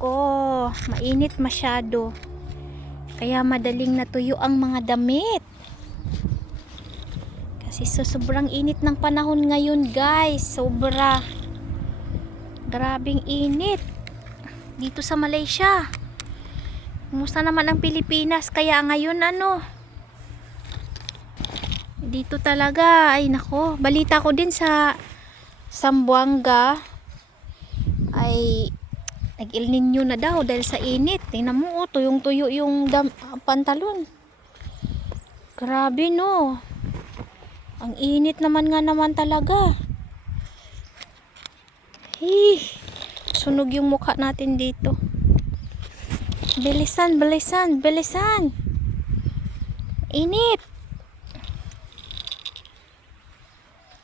Nako, mainit masyado. Kaya madaling natuyo ang mga damit. Kasi sobrang init ng panahon ngayon, guys. Sobra. Grabing init. Dito sa Malaysia. Kumusta naman ang Pilipinas? Kaya ngayon dito talaga, ay nako. Balita ko din sa Zamboanga ay nag-El Niño na daw dahil sa init. Tingnan mo, tuyong-tuyo yung pantalon. Grabe no. Ang init naman talaga. Sunog yung mukha natin dito. Bilisan, bilisan, bilisan. Init.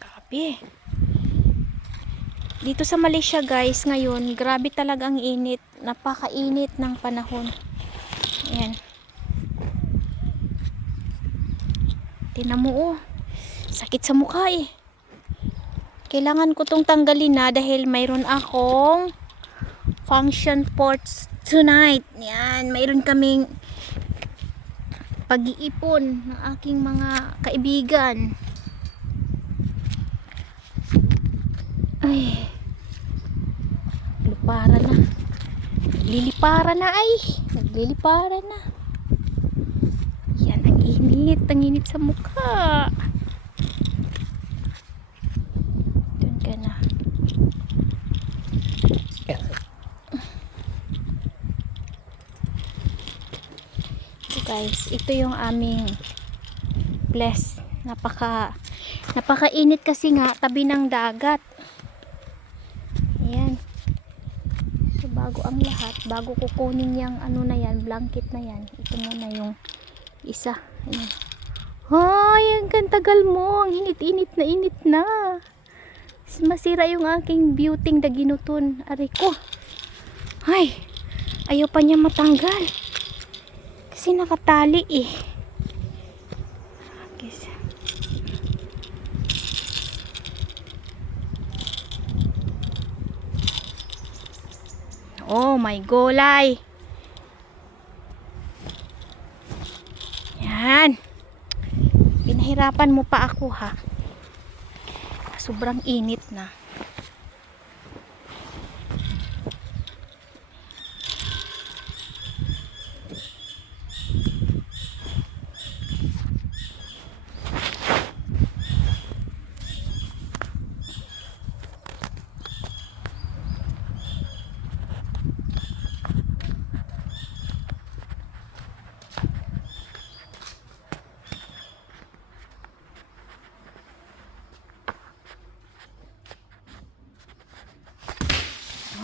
Grabe. Dito sa Malaysia, guys, ngayon, grabe talaga ang init. Napakainit ng panahon. Ayan. Tingnan mo, sakit sa mukha eh. Kailangan ko tong tanggalin na dahil mayroon akong function for tonight. Yan, mayroon kaming pag-iipon ng aking mga kaibigan. Ay, liliparan na. Liliparan na ay. Nagliliparan na. Yan, ang init. Ang init sa mukha. Doon ka na. So guys, ito yung aming place. Napakainit kasi nga, tabi ng dagat. Ayan. So bago ang lahat, bago kukunin yung na yan, blanket na yan, ito muna yung isa. Ayan. Ay, ang tagal mo. Ang init-init na init na. Masira yung aking beauty daginuton. Aray ko. Ay, ayaw pa niya matanggal. Kasi nakatali eh. Oh my golay. Yan. Pinahirapan mo pa ako ha. Sobrang init na.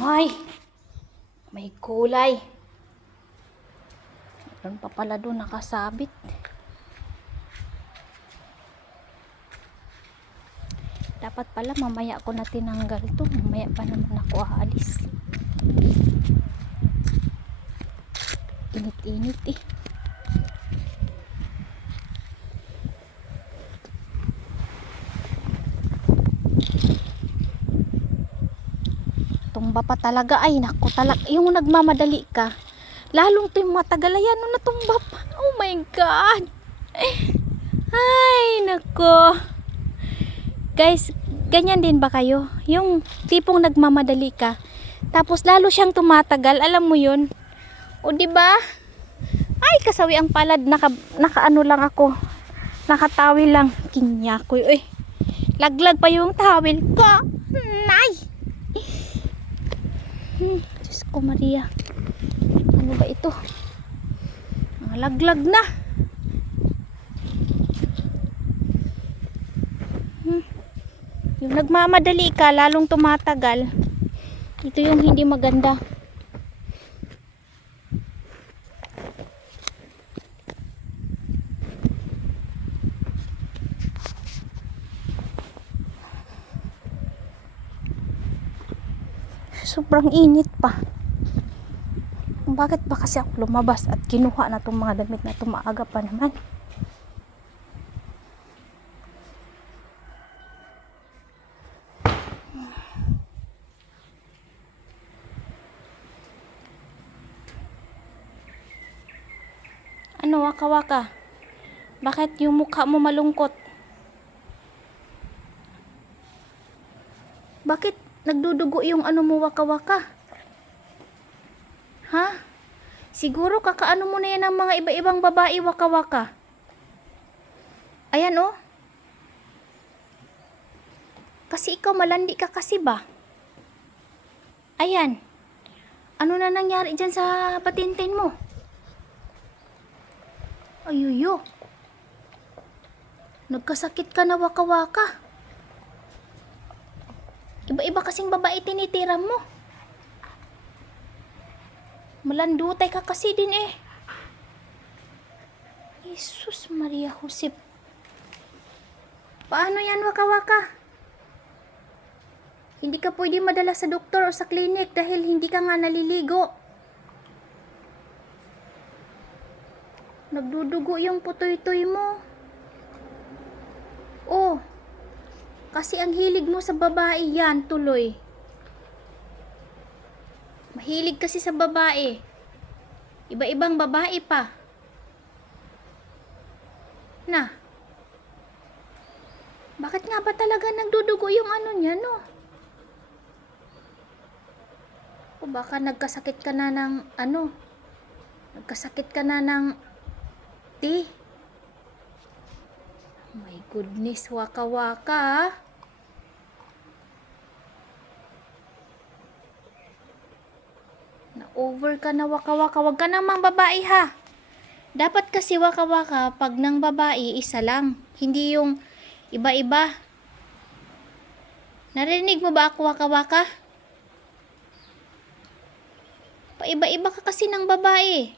Ay, may kulay. Meron pa pala doon nakasabit. Dapat pala mamaya ko na tinanggal to. Mamaya pa naman ako aalis. Init-init eh. Tumba pa talaga. Ay naku talaga. Yung nagmamadali ka, lalong to yung matagal. Ayan, natumba pa. Oh my God. Ay naku. Guys, ganyan din ba kayo? Yung tipong nagmamadali ka, tapos lalo siyang tumatagal. Alam mo yun? O diba? Ay, kasawi ang palad. Nakaano lang ako. Nakatawil lang. Kinyakoy. Uy. Laglag pa yung tawil ko. Nay! Diyos ko Maria, ano ba ito? Laglag na. Yung nagmamadali ka, lalong tumatagal. Ito yung hindi maganda. Sobrang init pa. Bakit ba kasi ako lumabas at kinuha na itong mga damit na maaga pa naman? Ano, waka-waka? Bakit yung mukha mo malungkot? Bakit nagdudugo yung ano mo, waka-waka? Ha? Siguro kakaano mo na yan ng mga iba-ibang babae, waka-waka. Ayan oh. Kasi ikaw malandi ka kasi ba? Ayan. Ano na nangyari dyan sa patintin mo? Ayuyo. Nagkasakit ka na, waka-waka. Iba-iba kasing babae tinitiram mo. Malandutay ka kasi din eh. Jesus Maria Josep. Paano yan, waka-waka? Hindi ka pwede madala sa doktor o sa klinik dahil hindi ka nga naliligo. Nagdudugo yung putoy-toy mo. Oh, kasi ang hilig mo sa babae yan, tuloy. Mahilig kasi sa babae. Iba-ibang babae pa. Na, bakit nga ba talaga nagdudugo yung ano niya, no? O baka nagkasakit ka na ng ano? Nagkasakit ka na ng oh my goodness, waka-waka. Na-over ka na, waka-waka. Wag ka namang babae ha. Dapat kasi, waka-waka, pag ng babae, isa lang. Hindi yung iba-iba. Narinig mo ba ako, waka-waka? Paiba-iba ka kasi ng babae.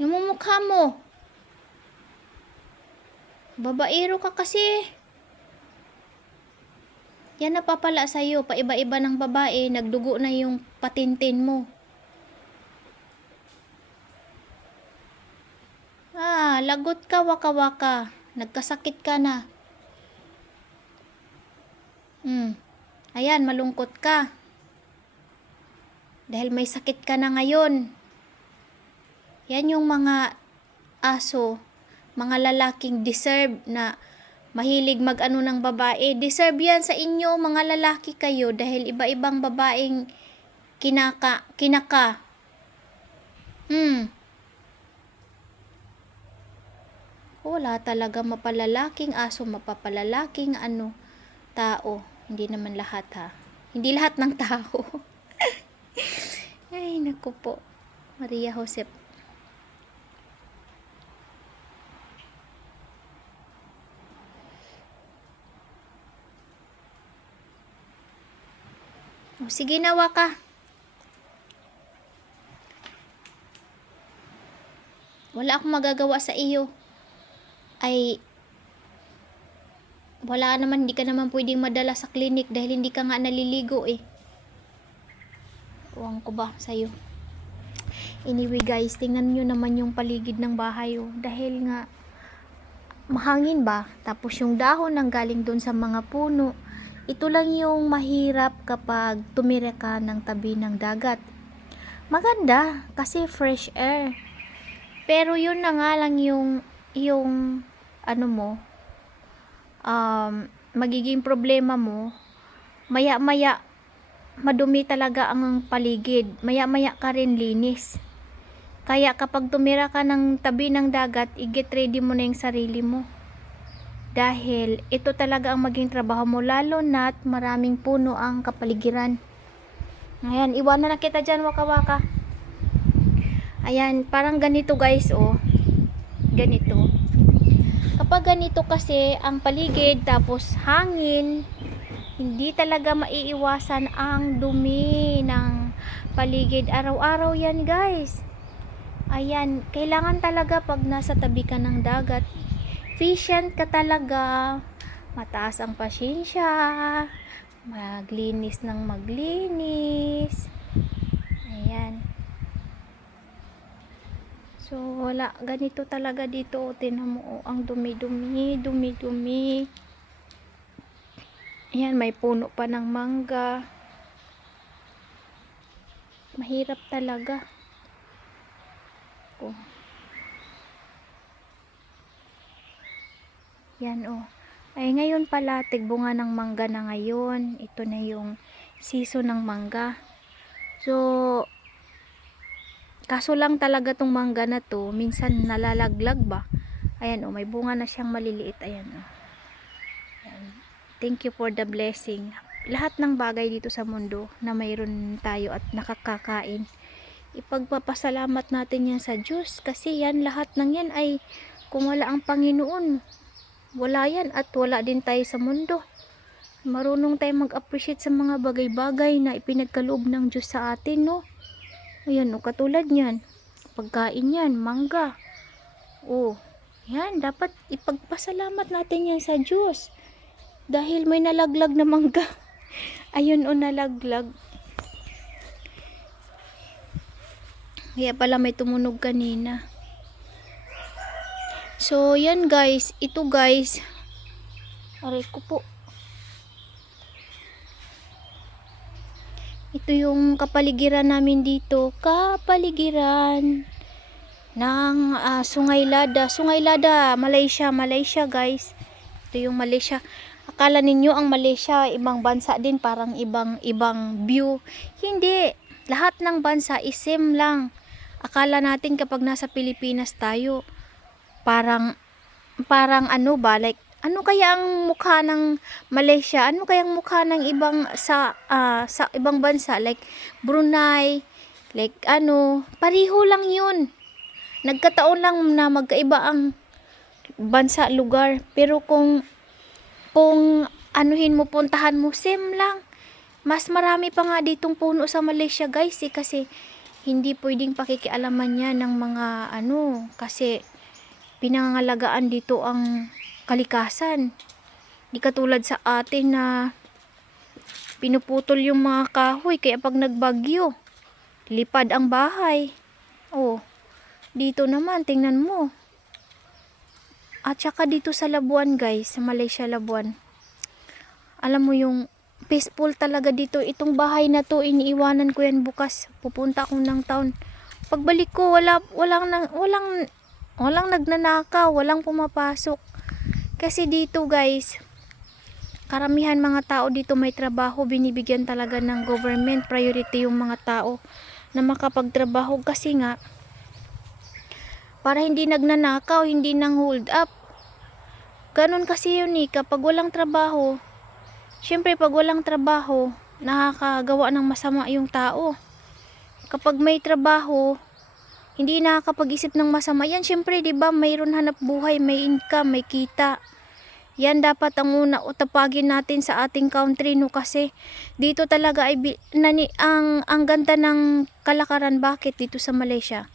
Yung mukha mo. Babaero ka kasi. Yan napapala sa'yo. Paiba-iba ng babae. Nagdugo na yung patintin mo. Ah, lagot ka, waka-waka. Nagkasakit ka na. Ayan, malungkot ka. Dahil may sakit ka na ngayon. Yan yung mga aso, mga lalaking deserve na mahilig mag-ano ng babae. Deserve yan sa inyo, mga lalaki kayo, dahil iba-ibang babaeng kinaka. Wala talaga mapalalaking aso, mapapalalaking ano, tao. Hindi naman lahat ha. Hindi lahat ng tao. Ay, naku po. Maria Josep. O, sige na, waka. Wala akong magagawa sa iyo. Ay, wala naman, hindi ka naman pwedeng madala sa klinik dahil hindi ka nga naliligo eh. Uwang ko ba sa'yo? Anyway guys, tingnan nyo naman yung paligid ng bahay oh. Dahil nga mahangin ba? Tapos yung dahon nang galing dun sa mga puno. Ito lang yung mahirap kapag tumira ka ng tabi ng dagat. Maganda kasi fresh air. Pero yun na nga lang yung ano mo, magiging problema mo, maya-maya madumi talaga ang paligid. Maya-maya ka rin linis. Kaya kapag tumira ka ng tabi ng dagat, i-get ready mo na yung sarili mo. Dahil ito talaga ang maging trabaho mo, lalo na't maraming puno ang kapaligiran. Ayan, iwanan na kita dyan, waka-waka. Ayan, parang ganito guys, oh. Ganito. Kapag ganito kasi ang paligid, tapos hangin, hindi talaga maiiwasan ang dumi ng paligid. Araw-araw yan guys. Ayan, kailangan talaga pag nasa tabi ka ng dagat, efficient ka talaga, mataas ang pasyensya, maglinis ng maglinis. Ayan. So, wala, ganito talaga dito. Tingnan mo, ang dumi-dumi. Ayan, may puno pa ng mangga. Mahirap talaga. ko. Yan oh. Ay ngayon pala tigbunga ng mangga na ngayon. Ito na yung season ng mangga. So kaso lang talaga tong mangga na to, minsan nalalaglag ba. Ayan oh, may bunga na siyang maliliit. Ayan oh. Ayan. Thank you for the blessing. Lahat ng bagay dito sa mundo na mayroon tayo at nakakakain, ipagpapasalamat natin yan sa Diyos, kasi yan, lahat ng yan ay kung wala ang Panginoon, wala yan, at wala din tayo sa mundo. Marunong tayo mag-appreciate sa mga bagay-bagay na ipinagkaloob ng Diyos sa atin, no? Ayan, no, katulad yan, pagkain yan, mangga. Oh, yan, dapat ipagpasalamat natin yan sa Diyos. Dahil may nalaglag na mangga. Ayun o, nalaglag. Kaya pala may tumunog kanina. So, yan guys. Ito guys. Aray ko po. Ito yung kapaligiran namin dito. Kapaligiran ng Sungaylada. Sungaylada, Malaysia. Malaysia guys. Ito yung Malaysia. Akala ninyo ang Malaysia ibang bansa din, parang ibang view. Hindi, lahat ng bansa is same lang. Akala natin kapag nasa Pilipinas tayo, parang ano ba, like ano kaya ang mukha ng Malaysia, ano kaya ang mukha ng ibang sa ibang bansa, like Brunei, like ano, pareho lang yun. Nagkataon lang na magkaiba ang bansa, lugar, pero kung anuhin mo, puntahan mo, same lang. Mas marami pa nga ditong puno sa Malaysia guys kasi hindi pwedeng pakikialaman niya ng mga kasi pinangangalagaan dito ang kalikasan. Di katulad sa atin na pinuputol yung mga kahoy, kaya pag nagbagyo, lipad ang bahay. Oh, dito naman, tingnan mo. At saka dito sa Labuan guys, sa Malaysia Labuan, alam mo yung peaceful talaga dito. Itong bahay na to, iniiwanan ko yan bukas. Pupunta ako ng town. Pagbalik ko, walang nagnanakaw, walang pumapasok. Kasi dito guys, karamihan mga tao dito may trabaho, binibigyan talaga ng government priority yung mga tao na makapagtrabaho, kasi nga para hindi nagnanakaw, hindi nang hold up. Ganun kasi yun kapag walang trabaho, syempre pag walang trabaho, nakakagawa ng masama yung tao. Kapag may trabaho, hindi nakakapag-isip ng masama. Yan syempre, di ba, mayroon hanap buhay, may income, may kita. Yan dapat ang una utapagin natin sa ating country, no, kasi dito talaga ay ang ganda ng kalakaran. Bakit dito sa Malaysia?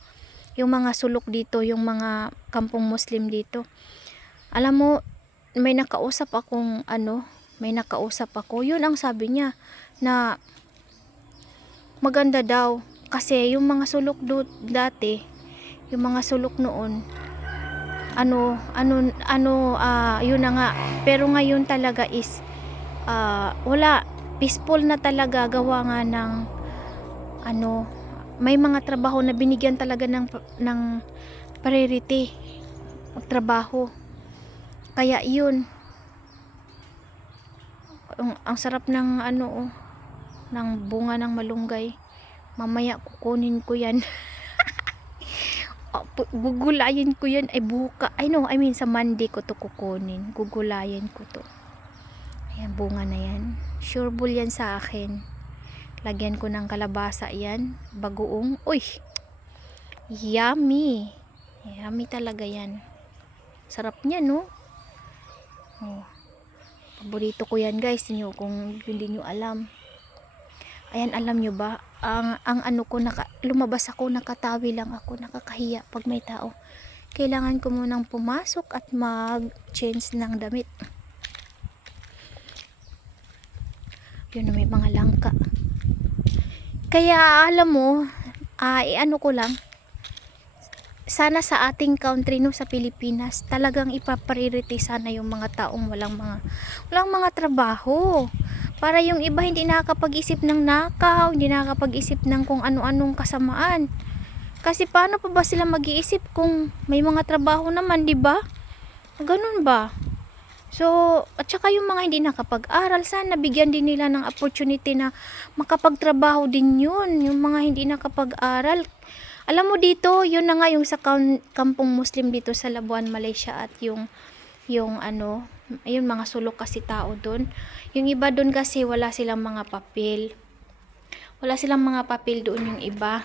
Yung mga sulok dito, yung mga kampong Muslim dito. Alam mo, may nakausap ako, yun ang sabi niya, na maganda daw. Kasi yung mga sulok dati, yung mga sulok noon, yun na nga. Pero ngayon talaga is, wala, peaceful na talaga, gawa nga ng, may mga trabaho na binigyan talaga ng priority magtrabaho. Kaya yun, ang sarap ng ng bunga ng malunggay. Mamaya kukunin ko yan. Gugulayin ko yan ay sa Monday ko to kukunin. Gugulayin ko to. Ayan, bunga na yan. Sure bull yan sa akin. Lagyan ko ng kalabasa yan, bagoong. Uy, yummy. Yummy talaga yan. Sarap niya, no? Oh, paborito ko yan guys, kung hindi nyo alam. Ayan, alam nyo ba, ang ko, lumabas ako, nakatawi lang ako, nakakahiya pag may tao. Kailangan ko munang pumasok at mag-change ng damit. Yun, may mga langka. Kaya alam mo, ko lang, sana sa ating country, no, sa Pilipinas, talagang ipapriority sana yung mga taong walang mga trabaho. Para yung iba hindi nakakapag-isip ng nakaw, hindi nakakapag-isip ng kung ano-anong kasamaan. Kasi paano pa ba sila mag-iisip kung may mga trabaho naman, 'di ba? Ganun ba? So, at saka yung mga hindi nakapag-aral, sana bigyan din nila ng opportunity na makapagtrabaho din yun. Yung mga hindi nakapag-aral. Alam mo dito, yun na nga yung sa kampong Muslim dito sa Labuan, Malaysia at yung ano, yung mga sulok kasi tao doon. Yung iba doon kasi wala silang mga papel. Wala silang mga papel doon yung iba.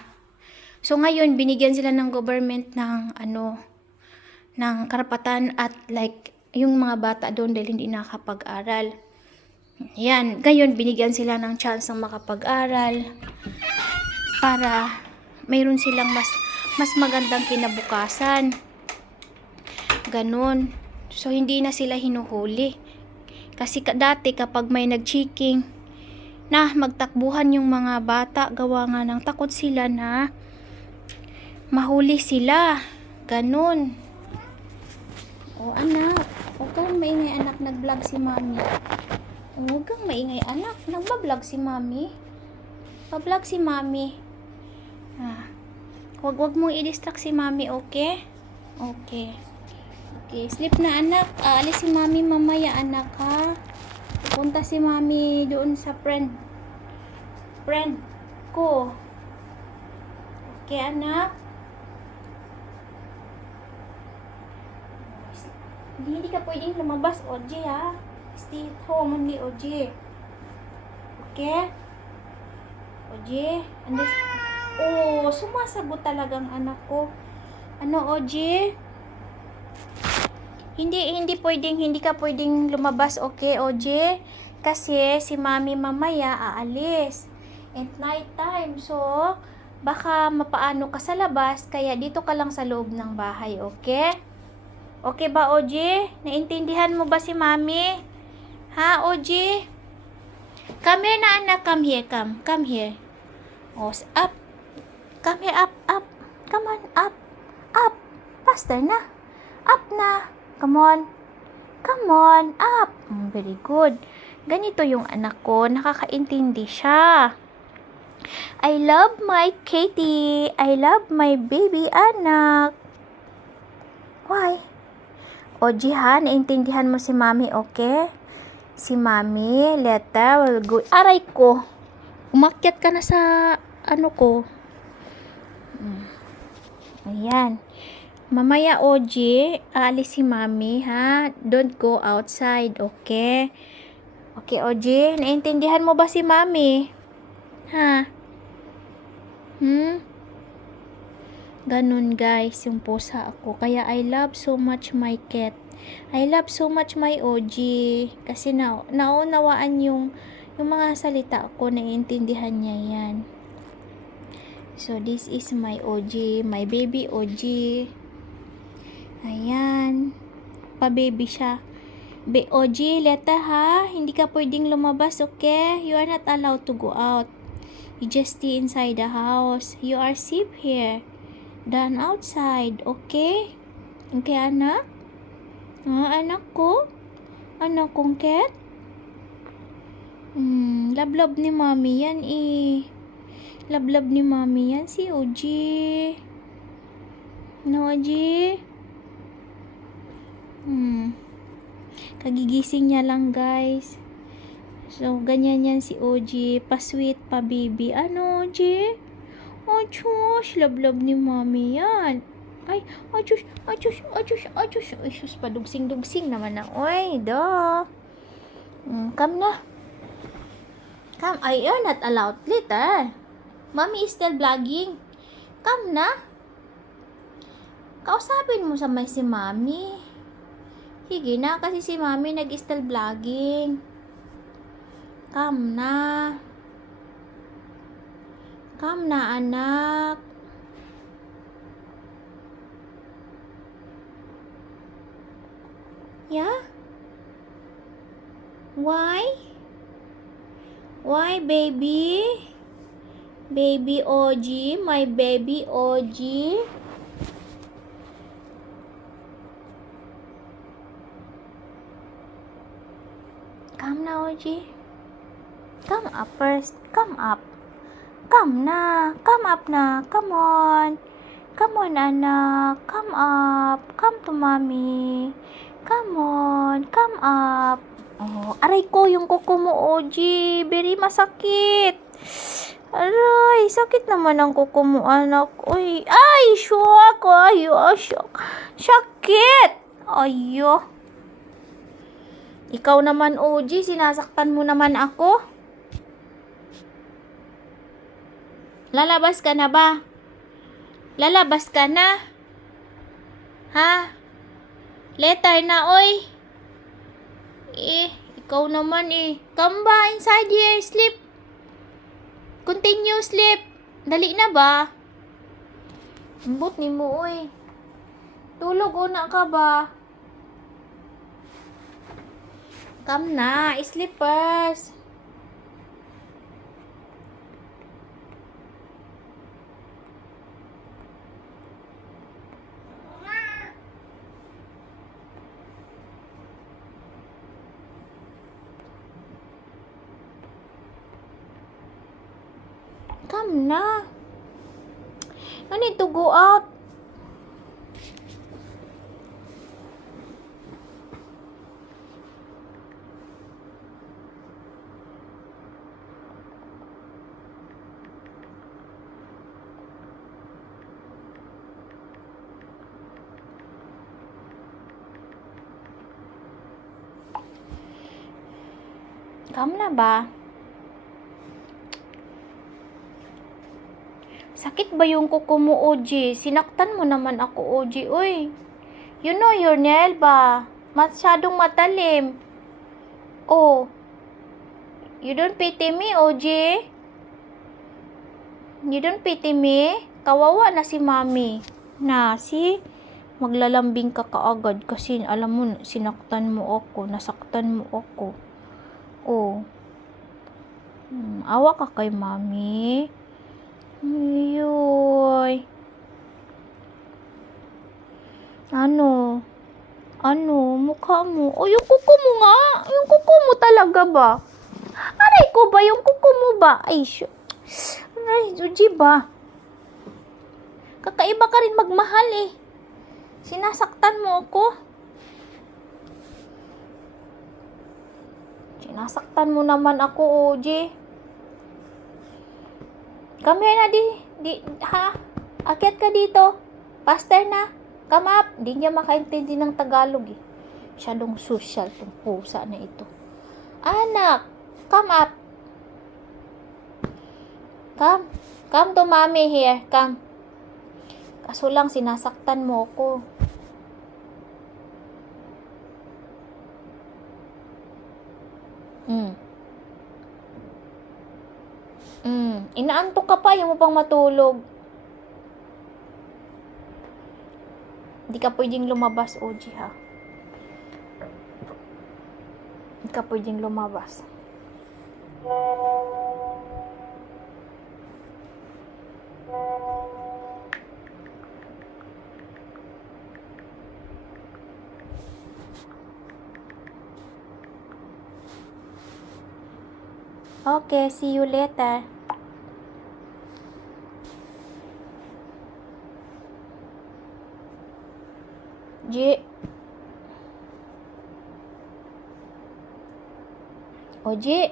So ngayon binigyan sila ng government ng ano, ng karapatan at like yung mga bata doon dahil hindi nakapag-aral. Yan, ngayon binigyan sila ng chance ng makapag-aral para mayroon silang mas magandang kinabukasan. Ganon. So hindi na sila hinuhuli. Kasi dati kapag may nag-checking na magtakbuhan yung mga bata, gawa nga ng takot sila na mahuli sila. Ganon. O anak, huwag kang maingay anak, nag-vlog si mami. Huwag kang maingay anak, nagba-vlog si mami. Pa-vlog si mami. Huwag mong i-distract si mami, okay? Okay. Okay, sleep na anak. Aalis si mami mamaya anak ha. Pupunta si mami doon sa friend ko. Okay anak? Hindi ka pwedeng lumabas, OJ ha. Stay at home only, OJ. Okay? OJ? Oh, sumasagot talagang anak ko. Ano, OJ? Hindi ka pwedeng lumabas, okay, OJ? Kasi si mami mamaya aalis. At night time. So, baka mapaano ka sa labas, kaya dito ka lang sa loob ng bahay, okay? Okay ba, OJ? Naintindihan mo ba si mami? Ha, OJ? Come here na anak, come here, come here. Oh, up. Come here, up. Come on, up. Faster na. Up na. Come on, up. Very good. Ganito yung anak ko, nakakaintindi siya. I love my Katie. I love my baby anak. Why? OJ ha, naintindihan mo si mami, okay? Si mami, letter will go. Aray ko. Umakyat ka na sa ano ko. Ayan. Mamaya, OJ, aalis si mami, ha? Don't go outside, okay? Okay, OJ, naintindihan mo ba si mami? Ha? Ganun guys, yung pusa ako. Kaya I love so much my cat. I love so much my OG. Kasi naunawaan yung mga salita ko, naiintindihan niya yan. So this is my OG, my baby OG. Ayan. Pa-baby siya. OG, leta ha. Hindi ka pwedeng lumabas, okay? You are not allowed to go out. You just stay inside the house. You are safe here than outside, okay? Okay, anak? Anak ko? Anak kong cat? Love ni mami yan eh. Love ni mami yan si OG. No, OG? Kagigising niya lang guys. So, ganyan yan si OG. Pa-sweet, pa-baby. Ano, OG? Oh, shush. Love ni mami yan. Ay, achush. Ay, sus, padugsing-dugsing naman na. Oy, come na. Come. Ay, you're not allowed later. Mommy is still vlogging. Come na. Kausapin mo sa may si mami. Sige na, kasi si mami nag-still vlogging. Come na. Come na, anak. Yeah? Why? Why, baby? Baby OG, my baby OG. Come na, OG. Come up first. Come up. Come na. Come up na. Come on. Come on, anak. Come up. Come to mommy. Come on. Come up. Oh, aray ko, yung kuko mo, OG. Very masakit. Aray, sakit naman ang kuko mo, anak. Uy, ay, shock. Ay, shock. Sakit. Ayo. Ikaw naman, OG, sinasaktan mo naman ako. Lalabas ka na ba? Lalabas ka na? Ha? Letter na, oy. Ikaw naman Come ba inside here, sleep. Continue sleep. Dali na ba? Ambot ni mo, oy. Tulog una ka ba? Come na, sleep first. Come na. No need to go out. Come na ba? Sakit ba yung kuko mo, OG? Sinaktan mo naman ako, OG. Uy, you know your nail ba? Masyadong matalim. Oh, you don't pity me, OG? You don't pity me? Kawawa na si mami. Maglalambing ka kaagad kasi alam mo, sinaktan mo ako, nasaktan mo ako. Oh, awa ka kay mami. Ayoy. Ano? Mukha mo. O, yung kuko mo nga. Yung kuko mo talaga ba? Aray ko ba? Yung kuko mo ba? Ay, aray, Uji ba? Kakaiba ka rin magmahal Sinasaktan mo ako. Sinasaktan mo naman ako, Uji. Come here na ha? Akyat ka dito. Faster na. Come up. Di niya makaintindi ng Tagalog Masyadong social tong pusa na ito. Anak, come up. Come to mommy here. Come. Kaso lang sinasaktan mo ako. Inaantok ka pa, yung mo pang matulog. Hindi ka pwedeng lumabas, OG, ha? Hindi ka pwedeng lumabas. Okay, see you later. Oji.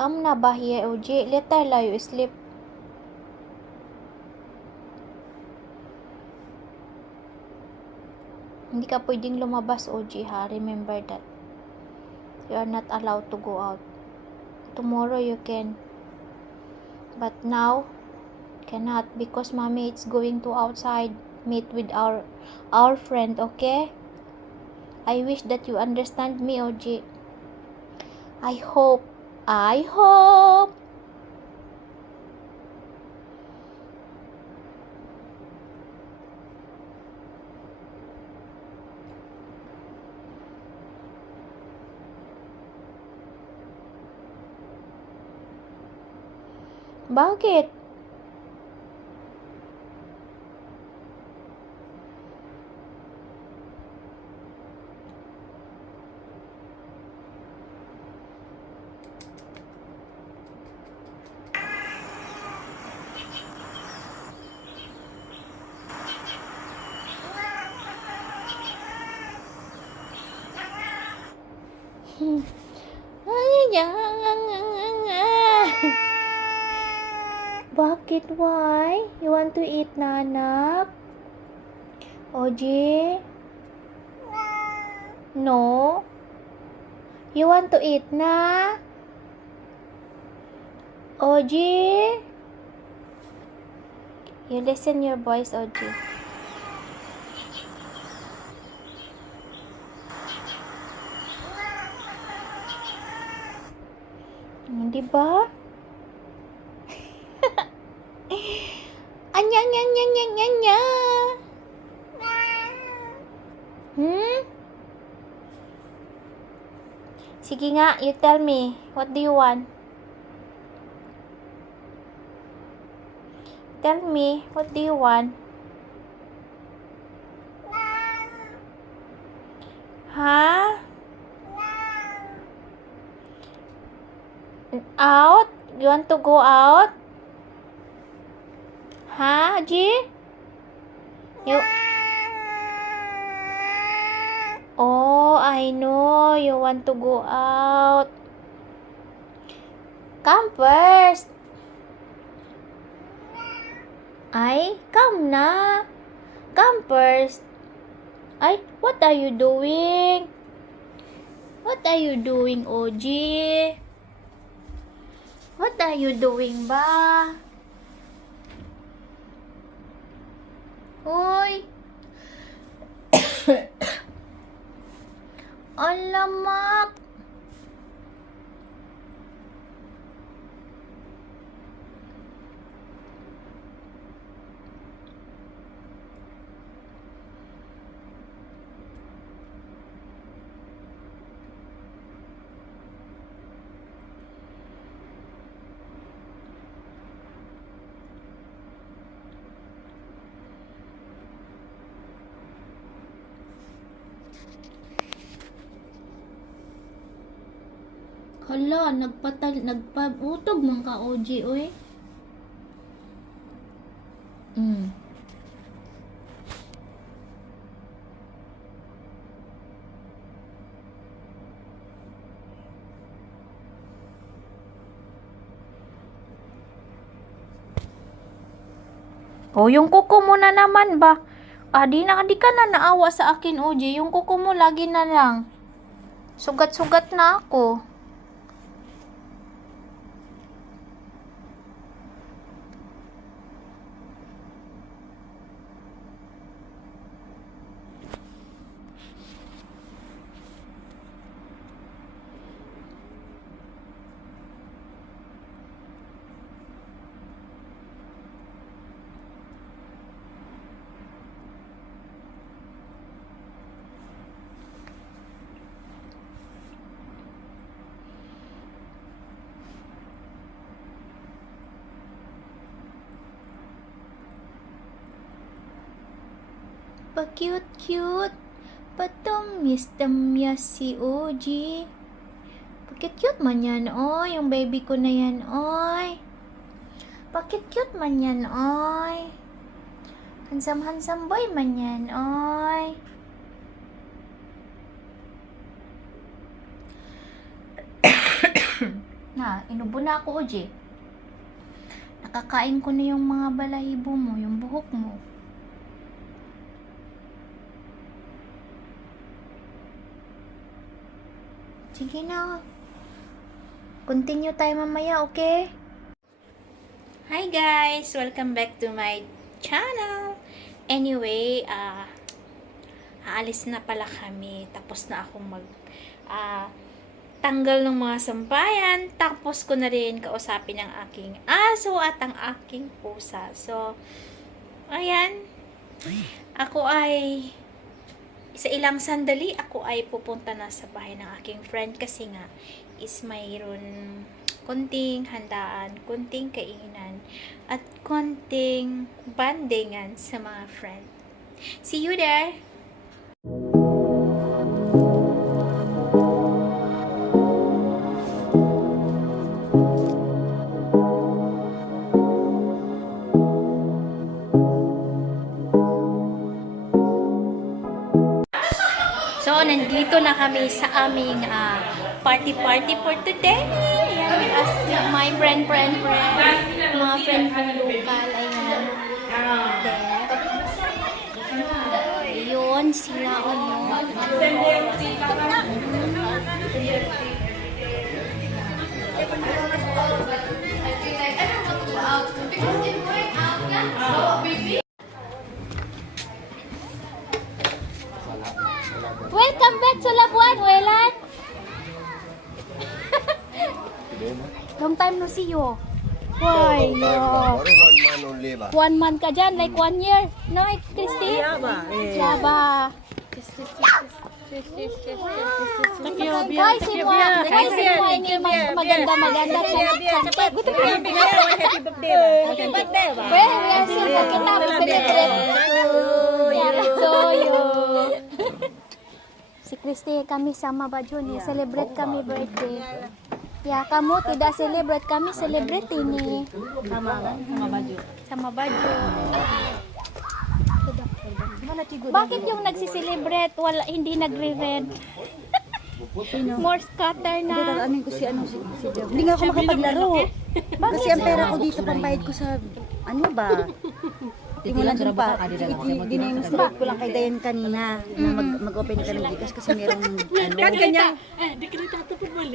Come na ba here, OG? Later la you sleep. Hindi ka pwedeng lumabas, OG, ha? Remember that. You are not allowed to go out. Tomorrow you can. But now, cannot because mommy is going to outside meet with our friend, okay? I wish that you understand me, OG. I hope. Bakit? Bakit? Why? You want to eat na, anak? OG? No? You want to eat na? OG? You listen your voice, OG. Di ba? Anya, anya, anya, anya, anya, anya. Sige nga, you tell me. What do you want? Tell me, what do you want? Ha? Out? You want to go out? Ha, G? You... Oh, I know. You want to go out. Come first. Ay, come na. Come first. Ay, what are you doing? What are you doing, OG? What are you doing ba? Uy. Alamak. Hala, nagpabutog man ka, OG, oy. Oh, yung kuko mo na naman ba? Di ka na naawa sa akin, OG. Yung kuko mo lagi na lang. Sugat-sugat na ako. Pa-cute-cute. Patamis-tamis si OG. Pa-cute-cute man yan, oy. Yung baby ko na yan, oy. Pa-cute-cute man yan, oy. Handsome-handsome boy man yan, oy. Na, Inubo na ako, Oji. Nakakain ko na yung mga balahibo mo, yung buhok mo. Sige na. Continue tayo mamaya, okay? Hi guys! Welcome back to my channel. Anyway, aalis na pala kami. Tapos na akong tanggal ng mga sampayan. Tapos ko na rin kausapin ang aking aso at ang aking pusa. So, ayan. Ako ay sa ilang sandali, ako ay pupunta na sa bahay ng aking friend kasi nga is mayroon konting handaan, konting kainan, at konting bandingan sa mga friend. See you there! So, nandito na kami sa aming party for today. Ayan, with us, my friend. Mga friend kong local. Ayan. There. Yun, sila Welcome back to Labuan, Welan. Long time no see you. Why, no. 1 month only ba? 1 month ka dyan, like 1 year. No, Christy? Yaba. Yaba. Hi, Simwa. Hi, Simwa. Ini maganda. Cantik. Gusto ko yung Happy birthday ba? Happy birthday ba? Well, we are still kita celebrate. So, you. Si Christy, kami sama baju nih. Celebrate kami birthday. Ya, kamu tidak celebrate, kami celebrate ini. Sama baju. Bakit yung nagsiselebrate, wala, hindi nagre-red? More scatter na. Amin ko si Jeff. Hindi nga ako makapaglaro. Kasi ang pera ko dito pambayad ko sa ano ba? Timulan din pa. Dinainstate ko lang kay Dayan kanina na mag-open ka ng Gcash kasi merong ano. Kan kanya.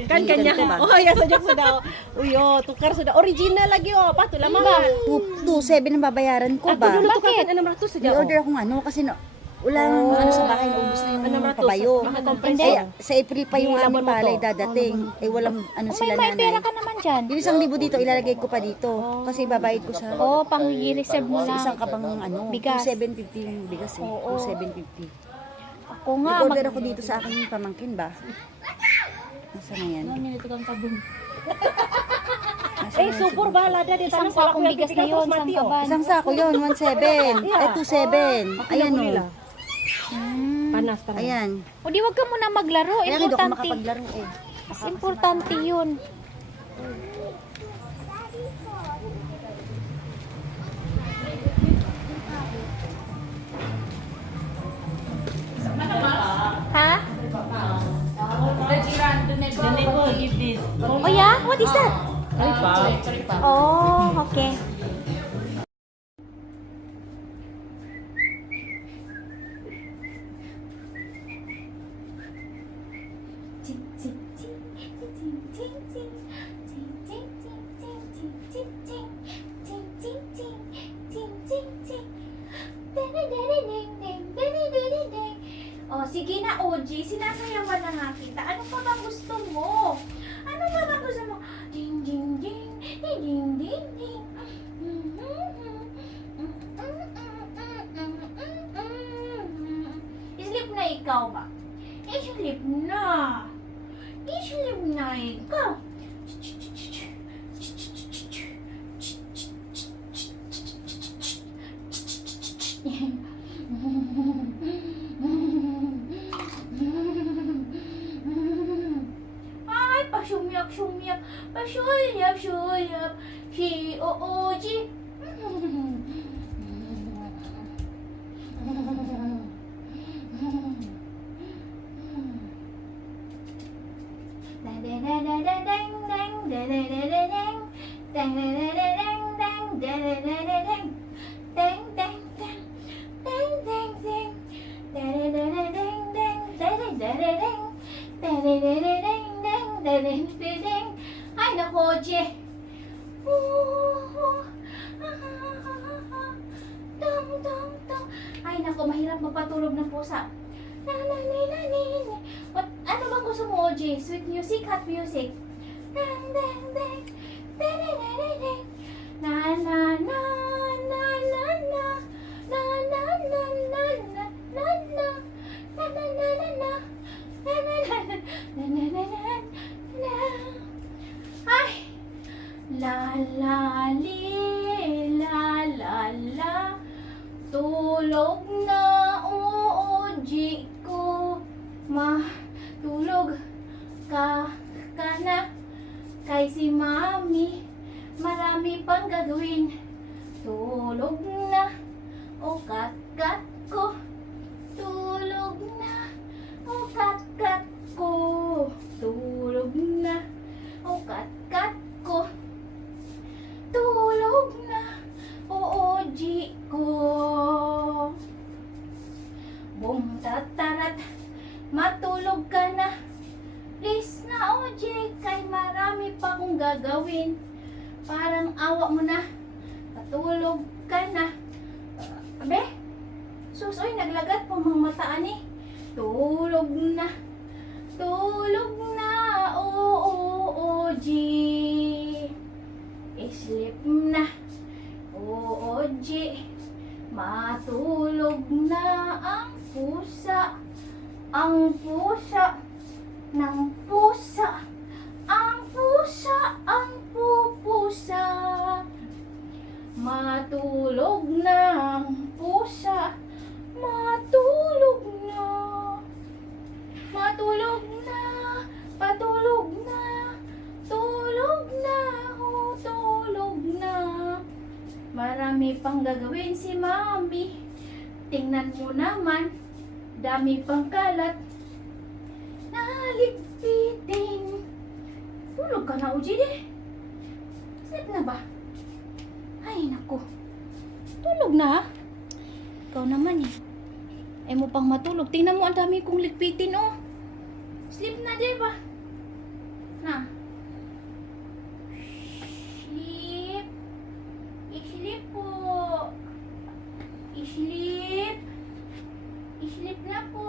Kan kanya. Oh, ya sa jok daw. Uyo, tukar sudah original lagi oh. Pato lamang. 2.7 ang babayaran ko ba? Bakit? 600 sa I-order akong ano kasi ulang ano sa bahay naubos na yung pabayo. Ay, sa April pa yung aming palay dadating. Eh walang ano May sila pera nanay. ka naman dyan. Yung 1,000 dito ilalagay ko pa dito kasi babayad ko sa Oo, pang i-reserve mo Kasi lang. isang kabang ano, Bigas. 2,750 yung bigas eh. Oo. 2,750. Ako nga, Nag-order ako dito sa aking pamangkin ba? Nasaan na yan? Eh, super bahala da dito isang sakong bigas na yun, isang kaban. Isang sako yun, 1,700. Ay, 2,700. Ayan o. Panas Ayan. O di wag ka muna maglaro, Kaya hindi ako importante. makapaglaro eh. Mas importante yun. Ha? Oh yeah? What is that? Oh, okay. Oh, sige na, OG. Sinasayawan na nga kita. Ano pa bang gusto mo? Ano pa bang gusto mo? Ding, ding, ding. Ding, ding, ding, ding. Sleep na ikaw ba? Sleep na. Sleep na ikaw. Ay, pasyumyak. Pasyulyap. Si Ooji. Dang, dang, dang, dang, dang, dang, Ay, nako, Je. Ay, nako, mahirap magpatulog ng pusa. Ano bang gusto mo, OJ? Sweet music, hot music? Dang, dang, dang. Dang, dang, dang, dang, dang. Na, na, na, na, na, na. Na, na, na, na, na, na, na. Na, na, na, na, na. Na, na, na, na. Na, na, na, na, na. Ay! La, la, li, la, la, la. Tulog na, OJ ko. Matulog ka na. Kay si Mami, marami pang gagawin. Tulog na, o kat-kat ko. Tulog na, o kat-kat ko. Tulog na, o kat-kat ko. Tulog na, o OG ko. Bum tatarat, matulog ka na. Please na, OJ, kay marami pa akong gagawin. Parang awa mo na. Patulog ka na. Abe? Sus, oy, naglagat po mga mataan eh. Tulog na. Tulog na, OJ. Sleep na, OJ. Matulog na ang pusa. Ang pusa ng pusa, ang pusa, ang pupusa. Matulog na ang pusa, matulog na. Matulog na, patulog na. Tulog na, tulog na. Marami pang gagawin si Mami. Tingnan mo naman, dami pang kalat. Naligpitin. Tulog ka na, OJ, eh. Sleep na ba? Ay, naku. Tulog na. Ikaw naman, eh. Ay mo pang matulog. Tingnan mo, ang dami kong ligpitin, oh. Sleep na, di ba? Na. Sleep. I-sleep po. I-sleep. I-sleep na po.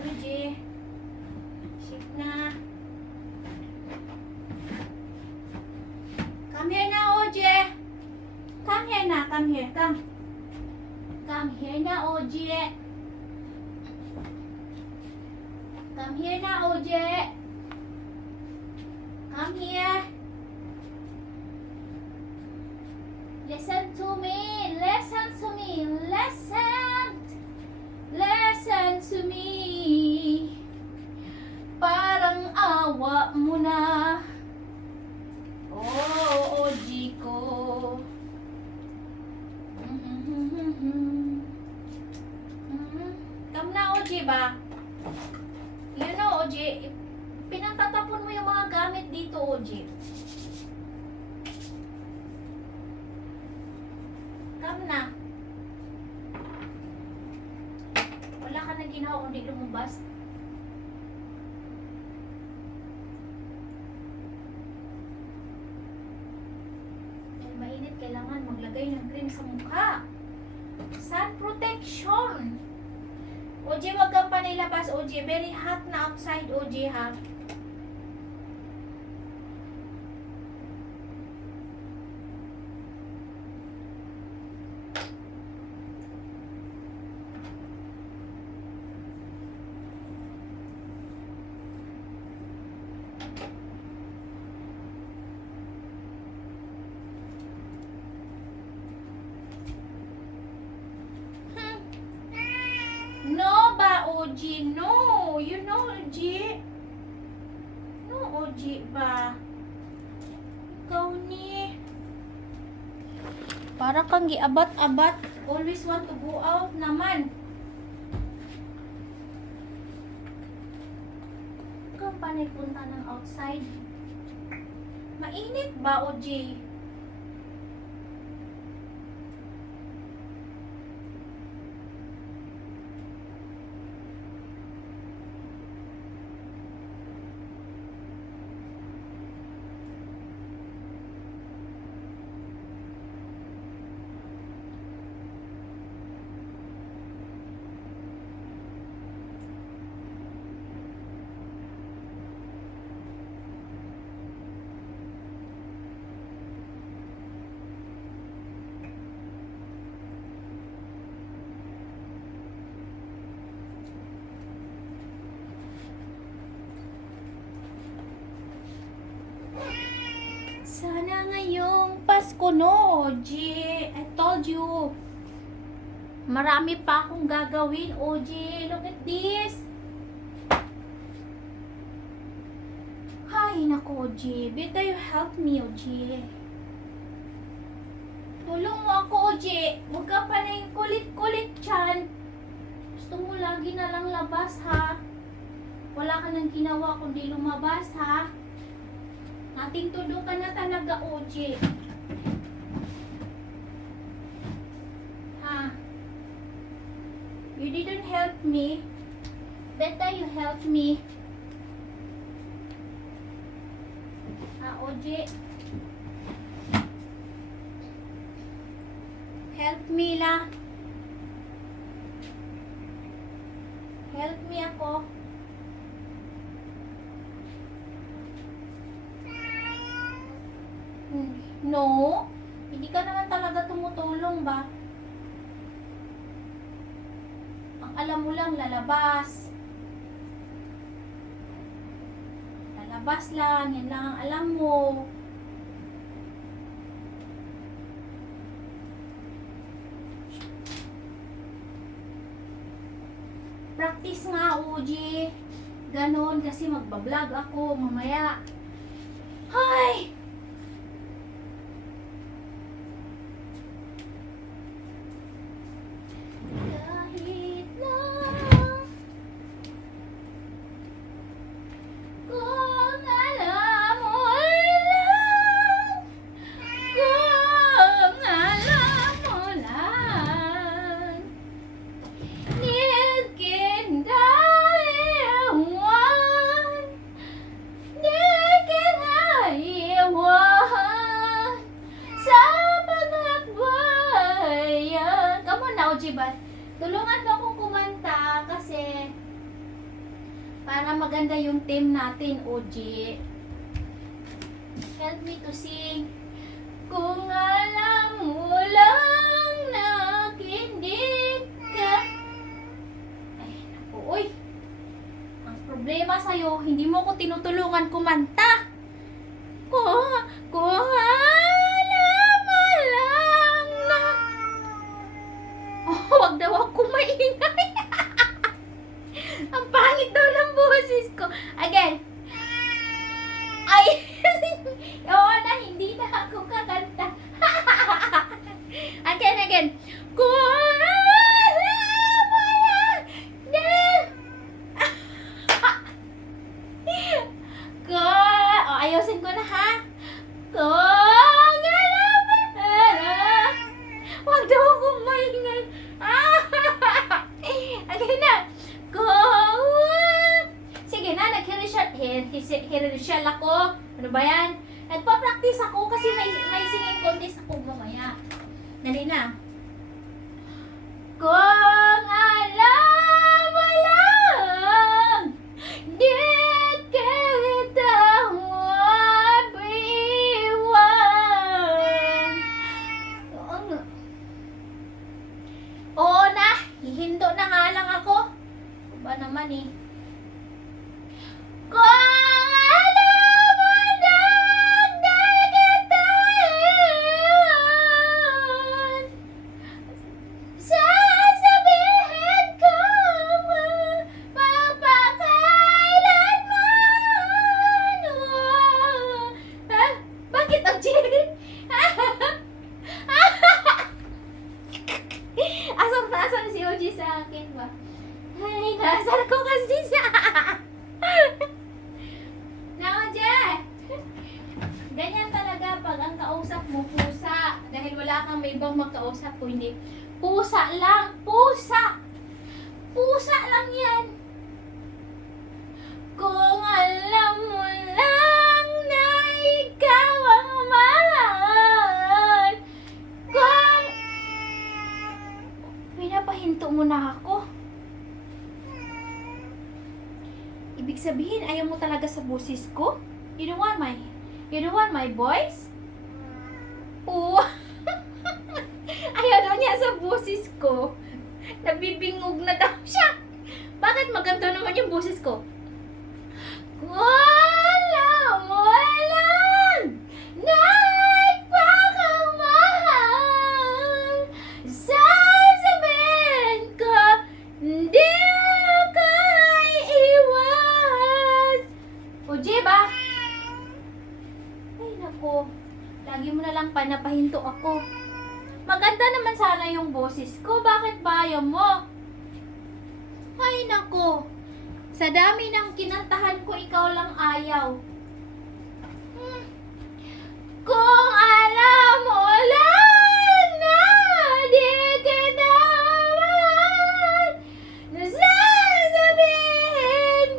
OJ. Sleep na. Come here na, OJ. Come here na, come here, come. Come here na, OJ. Come here na, OJ. Come here. Listen to me, listen to me, listen. Listen to me. Parang awa mo na. Oh, OG ko. Come na, OG ba? You know, OG, pinagtatapon mo yung mga gamit dito, OG. Come na. Wala ka na ginawa kundi lumabas. Dahil mainit, kailangan maglagay ng cream sa mukha. Sun protection. OJ, wag kang panilabas, OJ. Very hot na outside, OJ, ha? No ba, OG? No. You know, OG. No, OG ba? Ikaw ni Para kang giabat-abat. Always want to go out naman. Kung panay punta ng outside. Mainit ba, OJ? Sana ngayong Pasko, no, OJ. I told you. Marami pa akong gagawin, OJ. Look at this. Ay, naku, OJ. Better you help me, OJ. Tulong mo ako, OJ. Huwag ka pa na yung kulit-kulit dyan. Gusto mo lagi na lang labas, ha? Wala ka nang ginawa kundi lumabas, ha? Nating tudo ka na talaga, OJ. Ha? You didn't help me. Better you help me. Ha, OJ? Help me la. Help me ako. No, hindi ka naman talaga tumutulong ba? Ang alam mo lang, lalabas. Lalabas lang, yan lang ang alam mo. Practice nga, OG. Ganon, kasi magbablog ako mamaya. Hay! Kahit na kung alam mo lang, kung alam mo lang, need kita iwan, need kita iwan sa pagkakbayan. Come on now, Jibat. Tulungan mo akong kumanta kasi para maganda yung team natin, OG. Help me to sing. Kung alam mo lang na hindi ka... Ay, naku, uy. Ang problema sa'yo, hindi mo ko tinutulungan kumanta. Kung alam mo lang na... Oh, wag daw ako maingay. Ang pangit daw ng boses ko. Again. Ay, oo na, hindi na ako kakanta. Again. Kung alam mo lang na... ayusin ko na, ha? Kung alam mo lang... Wag daw akong maingay. Again na. Sige na, nag-hirishal ako. Ano ba yan? Nagpa-practice ako kasi may singing contest ako mamaya. Dali na. Kung alam mo lang, di kita maiwan. Oo na, hihinto na nga lang ako. Ba naman eh. Kung alam mo lang, di kita iwan, sasabihin ko bang makausap o hindi? Pusa lang! Pusa! Pusa lang yan! Kung alam mo lang na ikaw ang mahal. Kung pinapahinto mo na ako. Ibig sabihin, ayaw mo talaga sa boses ko? You don't want my voice? Oo. Ayaw daw niya sa boses ko. Nabibingog na daw siya. Bakit maganda naman yung boses ko? Wala mo lang na ipagmamahal. Sasabihin ko, hindi ko iwas. O, Jeba? Ay, nako. Lagi mo na lang panapahinto ako. Maganda naman sana yung boses ko. Bakit ba ayaw mo? Ay, nako. Sa dami ng kinantahan ko, ikaw lang ayaw. Kung alam mo lang na di kita mahal, nasasabihin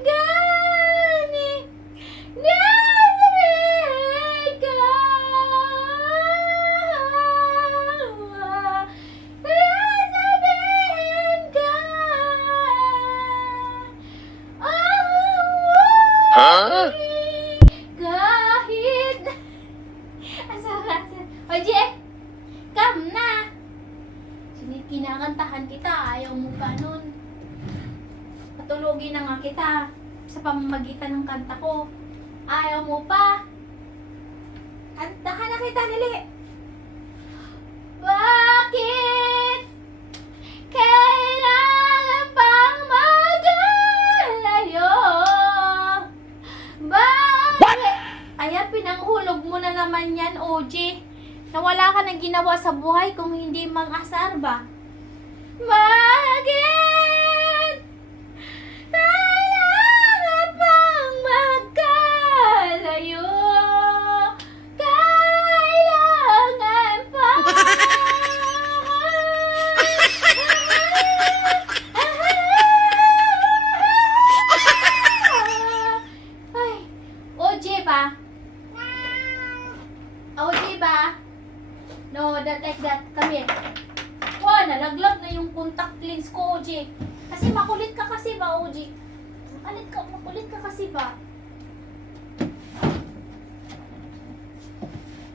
ka ni, nasasabihin ka, nasasabihin ka. Kahit asal. Oje, come na. Kinakantahan kita, ayaw mo ganun. Patulogin na nga kita sa pamamagitan ng kanta ko. Ayaw mo pa. Kantahan na kita, dali. Bakit kailangan pang magalayo? Bakit? Ayan, pinanghulog mo na naman yan, OJ. Nawala ka ng ginawa sa buhay kung hindi mang-asar ba? Bakit? Kailangan pang magkalayo? Kailangan pang ay, OJ ba? OJ ba? No, that like that. Come here. Wow, nalaglag na yung contact lens ko, OJ. Kasi makulit ka kasi ba, OJ? Makulit ka kasi ba?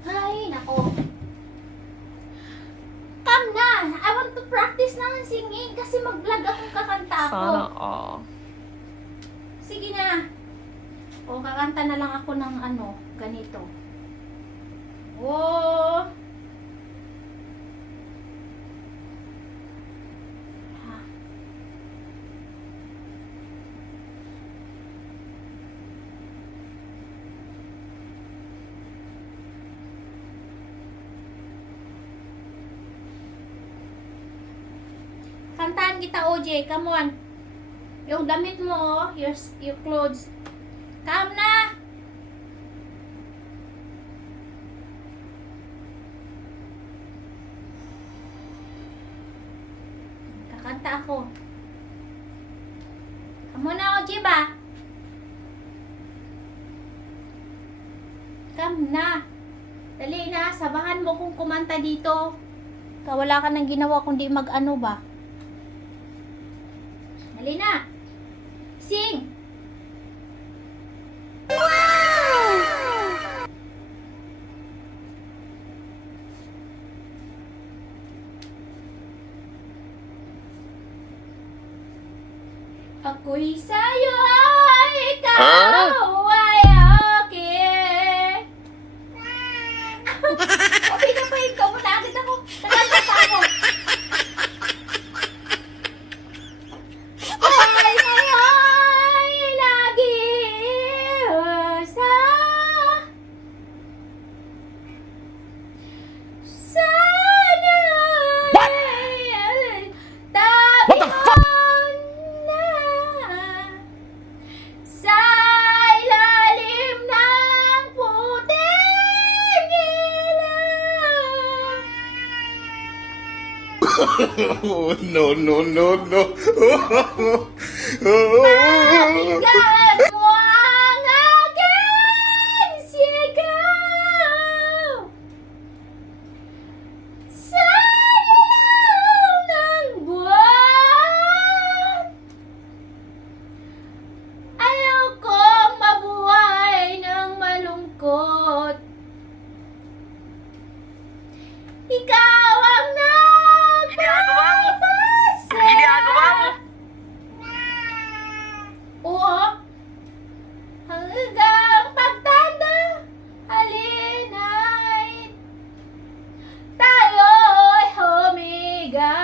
Ay, nako. Come na! I want to practice na ng singing kasi mag-vlog akong kakanta ako. Sana all. Sige na. O, kakanta na lang ako ng ano, ganito. Oh! Ha. Kantahan kita, OJ. Come on. Yung damit mo, oh. Your clothes. Come na! Kakanta ako. Come na, OJ ba? Come na. Dali na, sabahan mo kung kumanta dito. Wala ka nang ginawa kundi mag-ano ba? Dali na. Sing! Ako'y sa'yo ay ikaw ay akin. O, pinapahin ko mo na agad ako. Naganda pa ako. Ay, lagi sa sana. What? What the fuck? no, no, no, no. Pakinggan mo ang aking sigaw sa ilaw ng buwan. Ayaw kong mabuhay ng malungkot. Ikaw ang nagpapasa. Ginagawa mo. Oo. Hanggang pagtanda, halinay tayo'y humiga.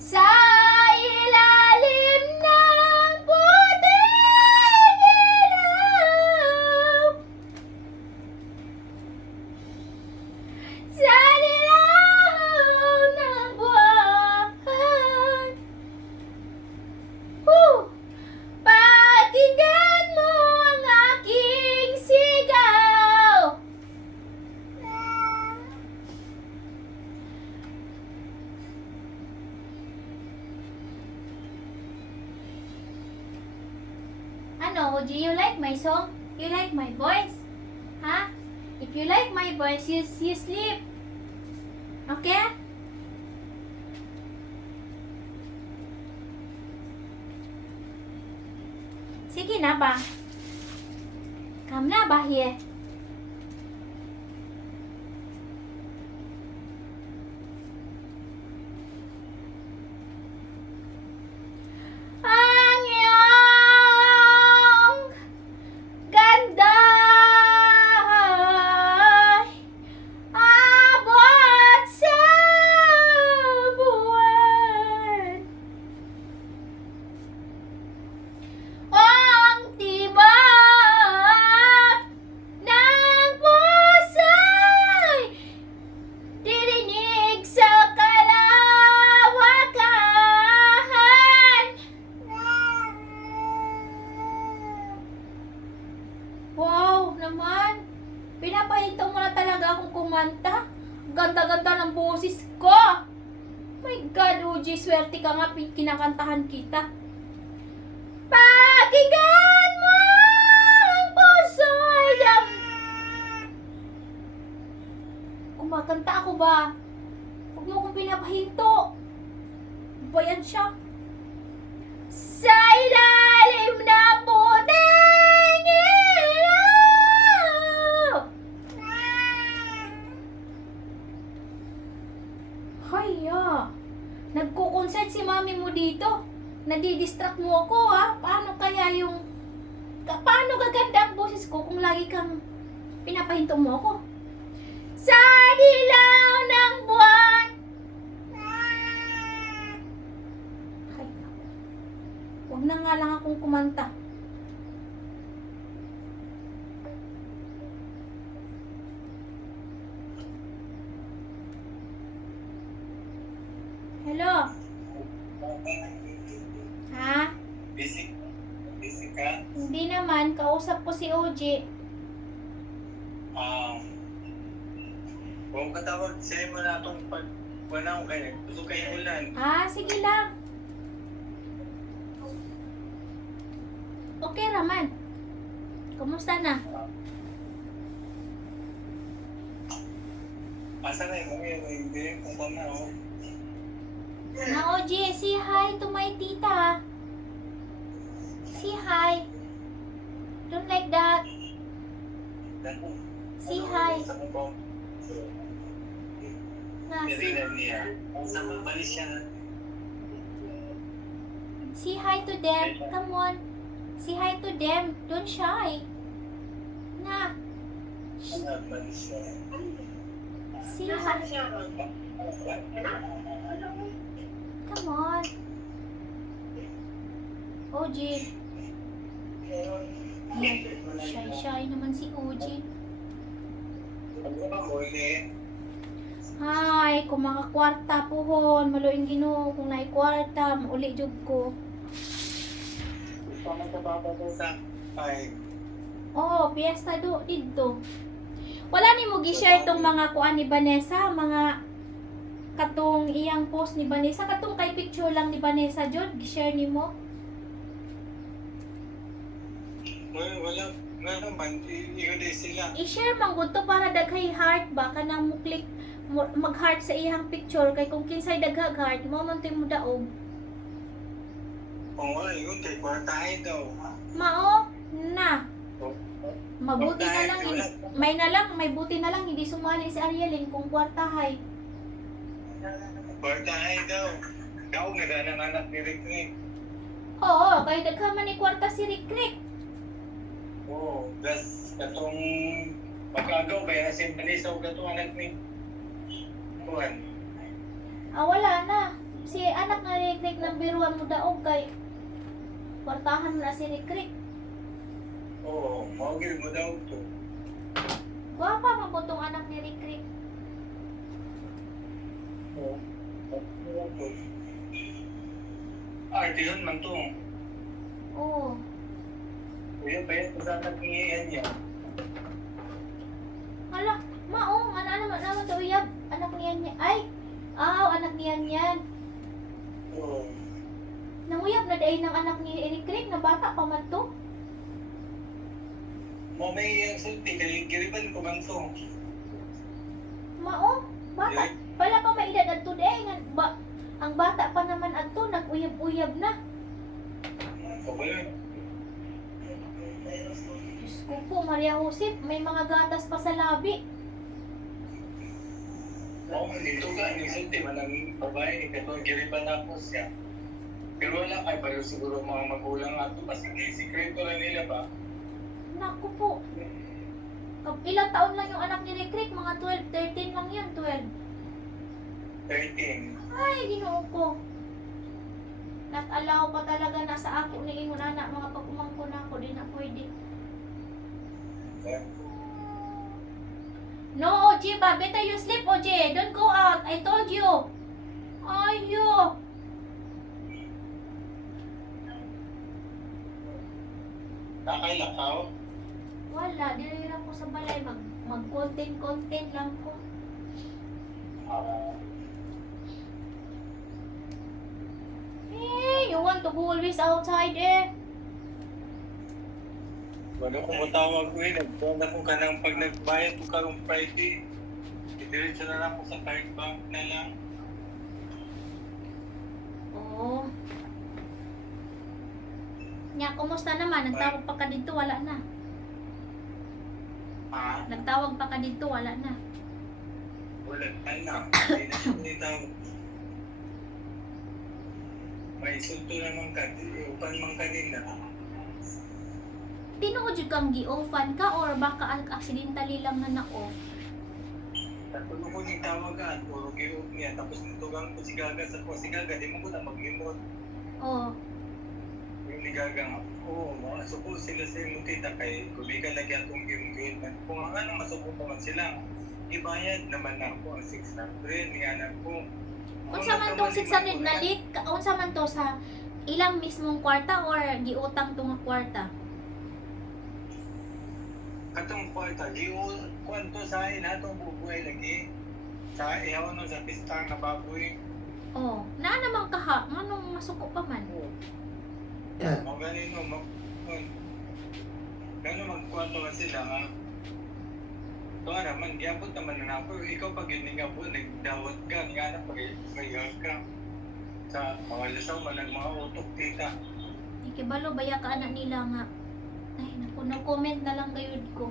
Sa ilalim ng puting ilaw, sa dilaw ng buwan. Pakinggan mo ang aking sigaw. Ano, do you like my song? You like my voice? Huh? If you like my voice, you sleep. Okay? Sige na ba? Come na ba here? Ang iyong ganda abot sa buwan. Ang tibak ng pusa'y dirinig sa kalawakan. Wow naman! Pinapahinto mo na talaga akong kumanta. Ganda-ganda ng boses ko. My God, Uji, swerte ka nga, kinakantahan kita. Pakinggan mo ang puso'y kumakanta ako ba? Huwag mo akong pinapahinto. Bayan siya. Sa ilalim na puting ilaw. Haya. Nagko-concert si mami mo dito. Nadidistract mo ako, ha? Paano gaganda ang boses ko kung lagi kang pinapahinto mo ako? Sa dilaw ng buwan. Ay, naku. Huwag na nga lang akong kumanta. Hello? Ha? Busy ka? Hindi naman, kausap ko si OJ. Kung katawag, sa'yo mo na itong pagwanaw kayo. Gusto kayo ulan. Ah, sige lang. Okay raman. Kumusta na? Asa na yung hindi kung pa na, oh. Na OJ, say hi to my tita. Say hi. Don't like that. Say hi. Na, Narinan niya. Sa mabalis siya na. say hi to them. Come on. Say hi to them. Don't shy. Na. Mabalis siya. Say hi. Come on. OJ. Shy naman si OJ. Ano ba mo ulit? Hi, kung makakwarta pohon, maluing Ginoo kung naikwarta, mauli jud ko. Gusto mo sa baba sa 5. Oh, piyesta do didto. Wala ni mo gi-share tong mga kuan ni Vanessa, mga katong iyang post ni Vanessa, katong kay picture lang ni Vanessa jud gi-share nimo. Wala naman, i-uday sila. I-share man gud to para daghay heart ba kanang mo click mag-heart sa iyang picture kay kung kinsay daghag heart mo man mo daog. Kung wala, yun, kay kwartahin daw. Mao na. Oh, Mabuti na lang Kwartahin, may buti na lang hindi sumali si Arielin kung kwartahay. Kwartahin daw. Daw, nagana ng anak ni Rick Nick. Oo, kay daghan man ni kwarta si Rick Rick. Oo, das katong magagaw kaya si Vanessa o katong anak ni Juan. Wala na. Si anak na Rick Rick ng biruan mo daog kay kwartahan mo na si Rick Rick. Oo, maugil mo daw to. Gwapa man po tong anak ni Rick Rick. Oo. Arte yun man to. Oo. Kuya, bayad ko sa anak ni Enya. Hala, mao, ano naman to uyab? Anak niyan niya. Ay, anak niyan yan. Oo. Nanguyab na dahil ng anak ni Rick Rick na bata pa man to. Mo may yung sulti, kay giriban ko man to. Mao, bata. Wala pa maedad adto dahil nga ang bata pa naman adto nag-uyab-uyab na. Wala. Diyos ko po, Maria Josep, may mga gatas pa sa labi. Oo, dito ka, yung sulti, manang babae, katong giriban ako siya. Pero wala kay pero siguro mga magulang ato kasi sikreto lang nila ba? Naku po. Ilang taon lang yung anak ni Rick Rick? Mga 12, 13 lang yan, 12. 13. Ay, ginoo ko. Nat-allow pa talaga na sa ako ni ingon anak, mga pagkumangko na ako, di na pwede. No, OJ, ba? Better you sleep, OJ. Don't go out. I told you. Ayo. Nakailakaw? Wala, dili lang ko sa balay. Mag-content lang ko. You want to go always outside eh. Wala ko matawag ko eh. Nagbuwan ako ka ng pag nagbayad ko karong Friday. Idiretso na lang ako sa card bank na lang. Oo. Nya, kumusta naman? Nagtawag pa ka dito, wala na. Ha? Nagtawag pa ka dito, wala na. Wala na. Hindi na sinitaw. May sulto naman ka. Upan man ka din na. Tinuod jud kang gi-offan ka or baka accidentally lang na na-off? Tapos ko ni tawagan. Puro gi-off niya. Tapos nitugang ko si Gaga sa ko. Si Gaga, di mo ko na mag-remote. Oo. Yung ni Gaga, oo, masuko sila sa imong kita kay kubigan lagi akong game. Kung ano, masuko pa man sila. Ibayad naman ako ang 600 ni anak ko. Unsa man tong 600 na lik? Unsa man to sa ilang mismong kwarta or giutang tong kwarta? Katong kwarta, kwanto sa inatong bubuhay lagi. Sa ihaw no sa pistang na baboy. Oh, naa namang kaha, nganong masuko pa man. Mo ganin no, gano'n magkwanto man sila ha. Ito nga naman, giabot naman na ako. Ikaw pag yun nga po, nagdawat ka, nga na pag mayroon ka. Sa mga lasaw man ang mga utok tita. Ikibalo baya ka anak nila nga. Ay, naku, no comment na lang gayud ko.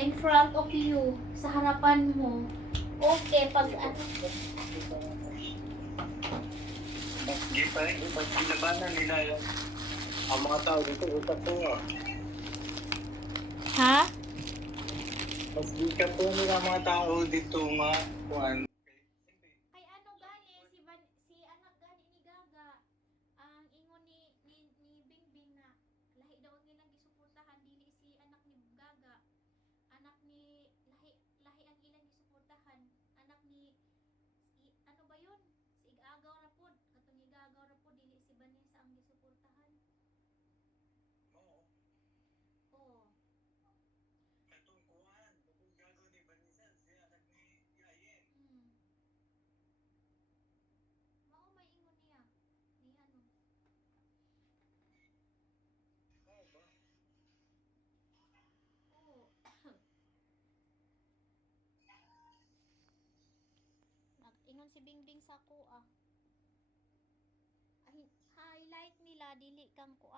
In front of you, sa harapan mo. Okay, pag ano. Di pa rin, pag sinabanan nila yung ang mga tao dito, utak ko nga. Ha? Mas di ka po nila mga tao dito mga kuhan. Kay ano gani si anak gani ni Gaga ang ingon ni Bingbing na lahi daw nilang gisuportahan dili si anak ni Gaga. Anak ni lahi ang ilang gisuportahan. Anak ni ano ba yun? Si Igagaw ra pod. Katong Igagaw ra pod dili si Vanessa ang gisuportahan. Oo. Oh. Katong kuhan, bukod gagaw si Bingbing sa kuha. Highlight nila dili kang kuha.